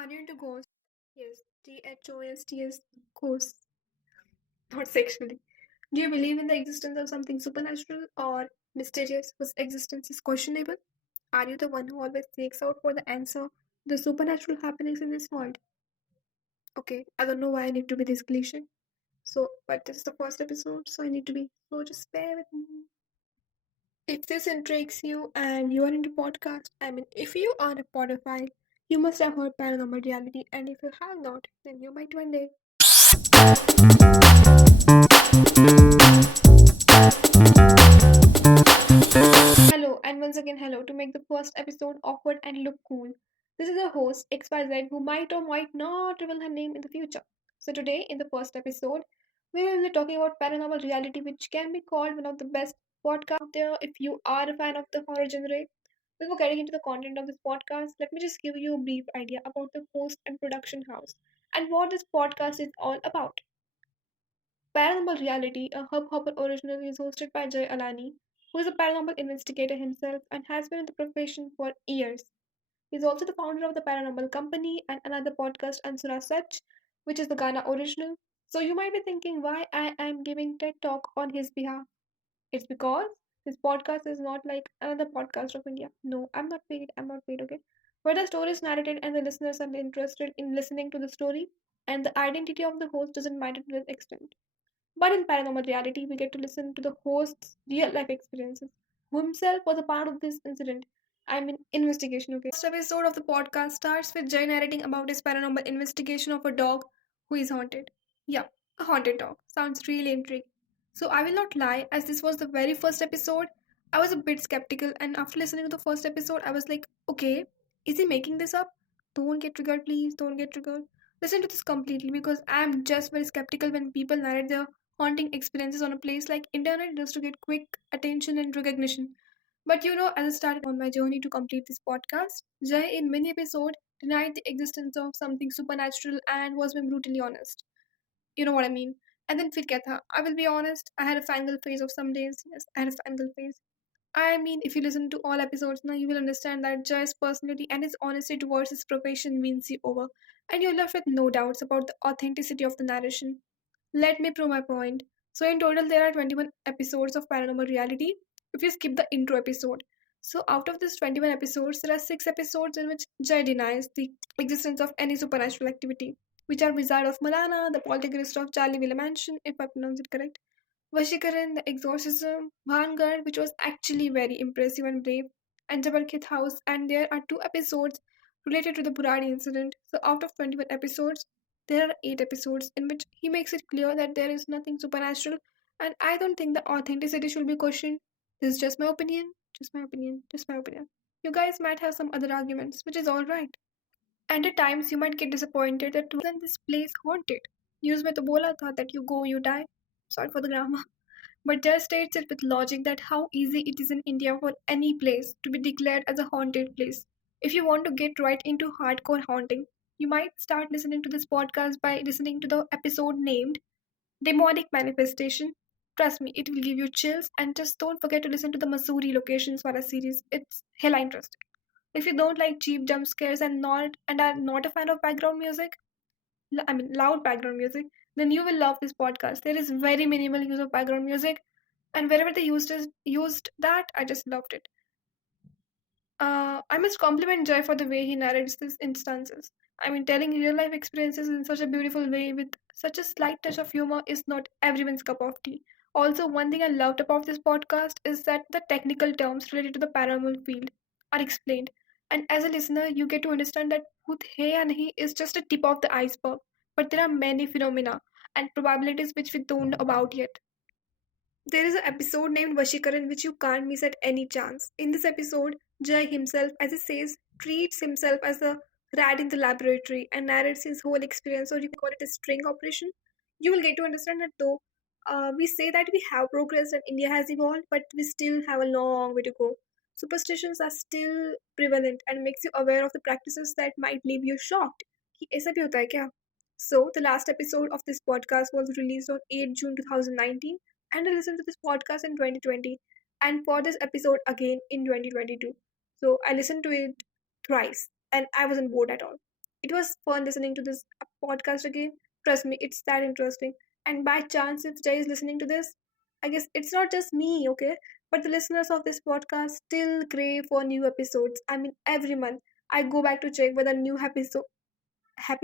Are you into ghosts? Yes, ghosts, ghosts, not sexually. Do you believe in the existence of something supernatural or mysterious whose existence is questionable? Are you the one who always seeks out for the answer to the supernatural happenings in this world? Okay, I don't know why I need to be this cliche. But this is the first episode, so I need to be. So just bear with me. If this intrigues you and you are into podcast, if you are a podophile, you must have heard paranormal reality, and if you have not, then you might one day. Hello, and once again, hello to make the first episode awkward and look cool. This is your host, XYZ, who might or might not reveal her name in the future. So, today, in the first episode, we will be talking about paranormal reality, which can be called one of the best podcasts out there if you are a fan of the horror genre. Before getting into the content of this podcast, let me just give you a brief idea about the host and production house and what this podcast is all about. Paranormal Reality, a Hubhopper original, is hosted by Jay Alani, who is a paranormal investigator himself and has been in the profession for years. He is also the founder of the Paranormal Company and another podcast, Ansura Sach, which is the Ghana original. So you might be thinking why I am giving TED Talk on his behalf. It's because this podcast is not like another podcast of India. No, I'm not paid, okay? Where the story is narrated and the listeners are interested in listening to the story, and the identity of the host doesn't matter to that extent. But in Paranormal Reality, we get to listen to the host's real life experiences, who himself was a part of this incident. Investigation, okay? First episode of the podcast starts with Jay narrating about his paranormal investigation of a dog who is haunted. Yeah, a haunted dog. Sounds really intriguing. So I will not lie, as this was the very first episode, I was a bit skeptical, and after listening to the first episode, I was like, okay, is he making this up? Don't get triggered, please, don't get triggered. Listen to this completely because I'm just very skeptical when people narrate their haunting experiences on a place like internet just to get quick attention and recognition. But as I started on my journey to complete this podcast, Jay in many episodes denied the existence of something supernatural and was being brutally honest. You know what I mean? And then फिर क्या था? I will be honest, I had a fangirl phase of some days. Yes, I had a fangirl phase. If you listen to all episodes now, you will understand that Jay's personality and his honesty towards his profession wins you over, and you're left with no doubts about the authenticity of the narration. Let me prove my point. So, in total, there are 21 episodes of Paranormal Reality if you skip the intro episode. So, out of these 21 episodes, there are 6 episodes in which Jay denies the existence of any supernatural activity, which are Wizard of Malana, the Poltergeist of Charlie Villa Mansion, if I pronounce it correct, Vashikaran, the Exorcism, Vanguard, which was actually very impressive and brave, and Jabalkit House, and there are 2 episodes related to the Buradi incident. So, out of 21 episodes, there are 8 episodes in which he makes it clear that there is nothing supernatural, and I don't think the authenticity should be questioned. This is just my opinion, just my opinion, just my opinion. You guys might have some other arguments, which is alright. And at times you might get disappointed that wasn't this place haunted? News में तो बोला था that you go, you die. Sorry for the grammar. But just states it with logic that how easy it is in India for any place to be declared as a haunted place. If you want to get right into hardcore haunting, you might start listening to this podcast by listening to the episode named Demonic Manifestation. Trust me, it will give you chills, and just don't forget to listen to the Missouri locations for a series. It's hella interesting. If you don't like cheap jump scares and are not a fan of background music, loud background music, then you will love this podcast. There is very minimal use of background music, and wherever they used that, I just loved it. I must compliment Joy for the way he narrates these instances. Telling real life experiences in such a beautiful way with such a slight touch of humor is not everyone's cup of tea. Also, one thing I loved about this podcast is that the technical terms related to the paranormal field are explained. And as a listener, you get to understand that Bhut Hai ya Nahi is just a tip of the iceberg. But there are many phenomena and probabilities which we don't know about yet. There is an episode named Vashikaran which you can't miss at any chance. In this episode, Jai himself, as he says, treats himself as a rat in the laboratory and narrates his whole experience, or you can call it a string operation. You will get to understand that though we say that we have progressed and India has evolved, but we still have a long way to go. Superstitions are still prevalent and makes you aware of the practices that might leave you shocked. कि ऐसा भी होता है क्या? So, the last episode of this podcast was released on 8 June 2019, and I listened to this podcast in 2020, and for this episode again in 2022. So, I listened to it thrice, and I wasn't bored at all. It was fun listening to this podcast again. Trust me, it's that interesting. And by chance, if Jay is listening to this, I guess it's not just me, okay? But the listeners of this podcast still crave for new episodes. I mean, every month I go back to check whether new episode has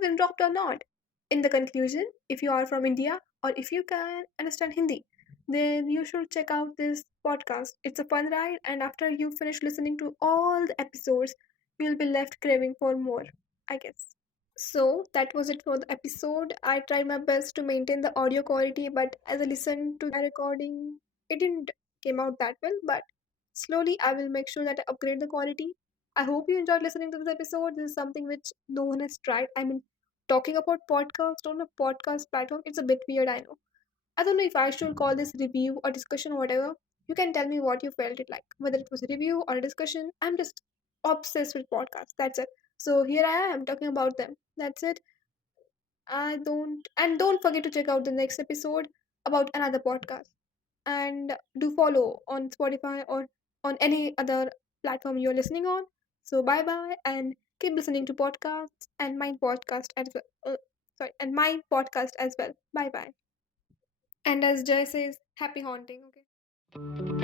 been dropped or not. In the conclusion, if you are from India or if you can understand Hindi, then you should check out this podcast. It's a fun ride, and after you finish listening to all the episodes, you'll be left craving for more, I guess. So that was it for the episode. I tried my best to maintain the audio quality, but as I listened to the recording, it didn't came out that well. But slowly, I will make sure that I upgrade the quality. I hope you enjoyed listening to this episode. This is something which no one has tried. I mean, talking about podcast on a podcast platform, it's a bit weird, I know. I don't know if I should call this review or discussion or whatever. You can tell me what you felt it like, whether it was a review or a discussion. I'm just obsessed with podcasts. That's it. So here I am talking about them. That's it. Don't forget to check out the next episode about another podcast. And do follow on Spotify or on any other platform you're listening on. So bye bye and keep listening to podcasts and my podcast as well. And my podcast as well. Bye bye. And as Jay says, happy haunting. Okay.